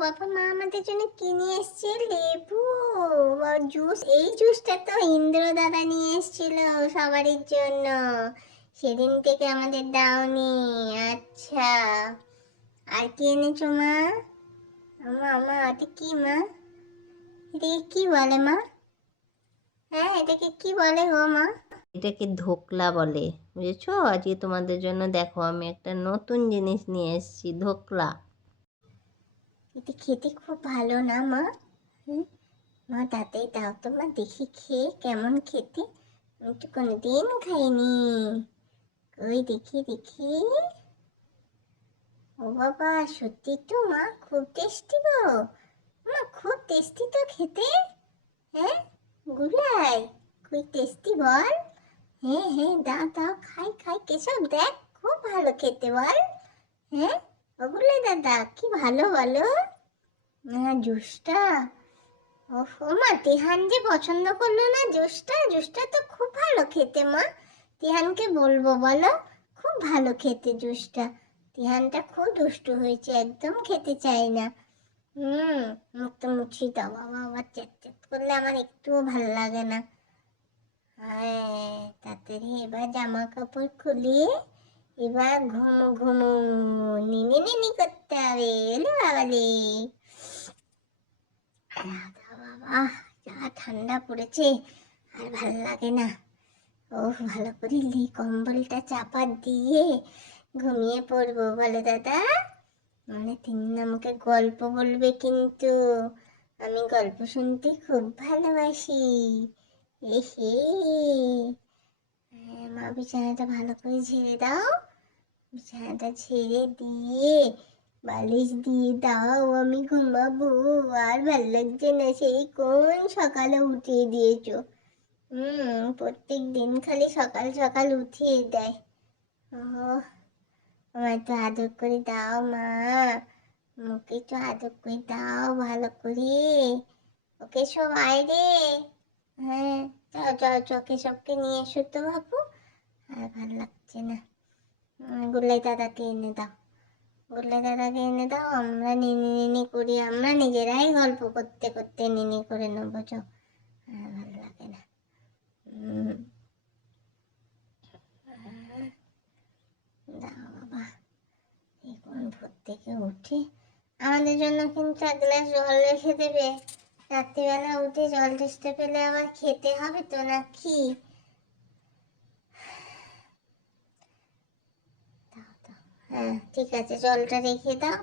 বাবা, মা আমাদের জন্য কিনে এসছে লেবু আর জুস। এই জুসটা তো ইন্দ্র দাদা নিয়ে এসেছিল সবারই জন্য, সেদিন থেকে আমাদের দাওনি। আচ্ছা, আর কি এনেছো মা? মা মা এটা কি মা? এটাকে কি বলে মা? হ্যাঁ, এটাকে কি বলে গো মা? এটাকে ধোকলা বলে, বুঝেছো? আজকে তোমাদের জন্য দেখো আমি একটা নতুন জিনিস নিয়ে এসেছি, ধোকলা। এটা খেতে খুব ভালো না মা? হুম, মা তাতেই দাও তো মা, দেখি খেয়ে কেমন খেতে। আমি তো কোনোদিন খাইনি। ওই দেখি দেখি। ও বাবা, সত্যি তো মা, খুব টেস্টি গো। মা খুব টেস্টি তো খেতে। হ্যাঁ, গুলাই খুব টেস্টি বল। হ্যাঁ হ্যাঁ, দাও দাও, খাই খাই, কেশব দেখ, খুব ভালো খেতে বল। হ্যাঁ, ওগুলো দাদা কি ভালো বলো। হ্যাঁ, জুসটা, ওহ মা, তিহান যে পছন্দ করলো না জুসটা। জুসটা তো খুব ভালো খেতে মা। তিহানকে বলবো বলো, খুব ভালো খেতে জুসটা। তিহানটা খুব দুষ্টু হয়েছে, একদম খেতে চায় না। মুখটা মুছিয়ে দাও বাবা, আবার চেট চেট করলে আমার একটুও ভালো লাগে না। হ্যাঁ, তাড়াতাড়ি এবার জামা কাপড় খুলিয়ে এবার ঘুমু ঘুমু, নিনি নিনি করতে হবে। এলে বাবালে, বাবা যা ঠান্ডা পড়েছে, আর ভাল লাগে না। ও, ভালো করে কম্বলটা চাপা দিয়ে ঘুমিয়ে পড়বো বলে দাদা। মানে তিনি আমাকে গল্প বলবে, কিন্তু আমি গল্প শুনতে খুব ভালোবাসি। এহে, মা বিছানাটা ভালো করে ঝেড়ে দাও। বিছানাটা ঝেড়ে দিয়ে বালিশ দিয়ে দাও, আমি ঘুমাবো। আর ভাল লাগছে না, সেই কোন সকালে উঠিয়ে দিয়েছো। প্রত্যেক দিন খালি সকাল সকাল উঠিয়ে দেয়। ও, আমায় একটু আদর করে দাও মা, মুখে একটু আদর করে দাও ভালো করে। ওকে সব আয় রে। হ্যাঁ, চল চল চকে সবকে নিয়ে এসো তো বাবু। আর ভালো লাগছে না। গুল্লাই দাদাকে এনে দাও, গুল্লাই দাদাকে এনে দাও, আমরা নিনি নিনি করি, আমরা নিজেরাই গল্প করতে করতে নিনি করে নেবো। চ, আর ভালো লাগে না। দাও বাবা, এখন ভোর থেকে উঠে আমাদের জন্য কিন্তু এক গ্লাস জল রেখে দেবে। রাত্রিবেলা উঠে জল তেষ্টা পেলে আবার খেতে হবে তো, নাকি? হ্যাঁ ঠিক আছে, জলটা রেখে দাও।